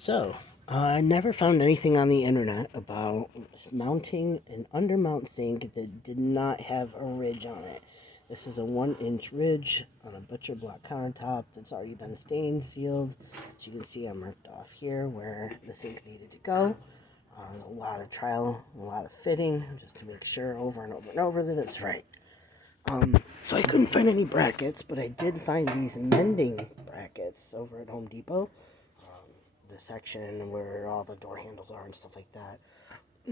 So, I never found anything on the internet about mounting an undermount sink that did not have a ridge on it. This is a 1-inch ridge on a butcherblock countertop that's already been stained, sealed. As you can see, I marked off here where the sink needed to go. There's a lot of trial, a lot of fitting, just to make sure over and over and over that it's right. So I couldn't find any brackets, but I did find these mending brackets over at Home Depot. The section where all the door handles are and stuff like that.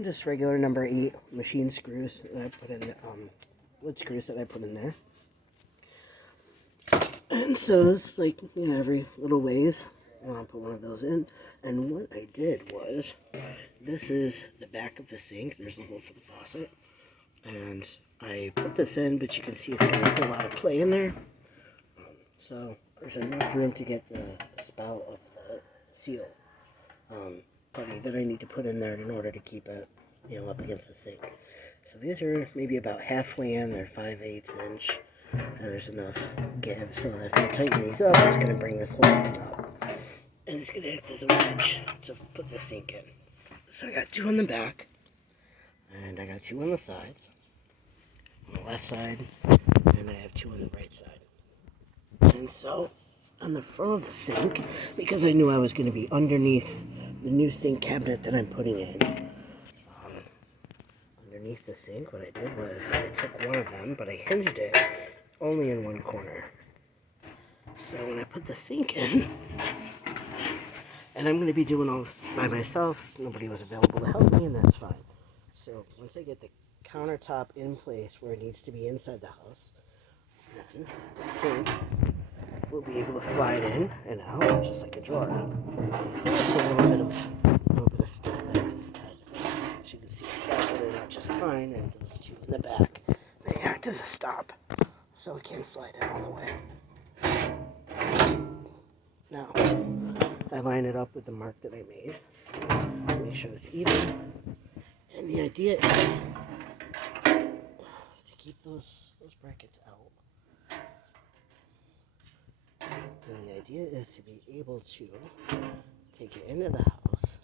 Just regular number 8 machine screws that I put in, wood screws that I put in there. And so it's like, every little ways, I'll put one of those in. And what I did was, this is the back of the sink. There's a hole for the faucet. And I put this in, but you can see it's got a lot of play in there. So there's enough room to get the spout of the seal putty that I need to put in there in order to keep it, up against the sink. So these are maybe about halfway in. They're 5/8 inch. And there's enough give so that if I tighten these up, it's going to bring this whole thing up. And it's going to act as a wedge to put the sink in. So I got 2 on the back, and I got 2 on the sides, on the left side, and I have 2 on the right side. And so on the front of the sink, because I knew I was going to be underneath the new sink cabinet that I'm putting in, underneath the sink, what I did was I took one of them, but I hinged it only in one corner. So when I put the sink in, and I'm going to be doing all this by myself, nobody was available to help me, and that's fine. So once I get the countertop in place where it needs to be inside the house, then the sink will be able to slide in and out just like a drawer. There's a little bit of stuff there. As you can see, it slides in and out just fine, and those 2 in the back, they act as a stop, so it can't slide in all the way. Now, I line it up with the mark that I made, make sure it's even, and the idea is to keep those brackets out. And the idea is to be able to take it into the house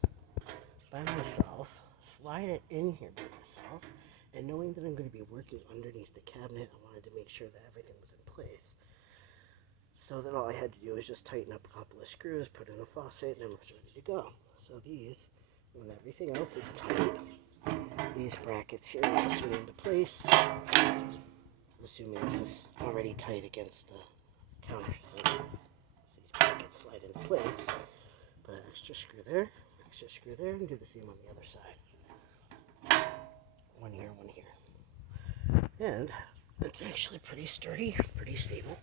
by myself, slide it in here by myself, and knowing that I'm going to be working underneath the cabinet, I wanted to make sure that everything was in place. So that all I had to do was just tighten up a couple of screws, put in the faucet, and I was ready to go. So these, when everything else is tight, these brackets here will swing into place, assuming this is already tight against the counter thing. So these brackets slide into place. Put an extra screw there, and do the same on the other side. One here, one here. And it's actually pretty sturdy, pretty stable.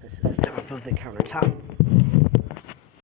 This is the top of the countertop.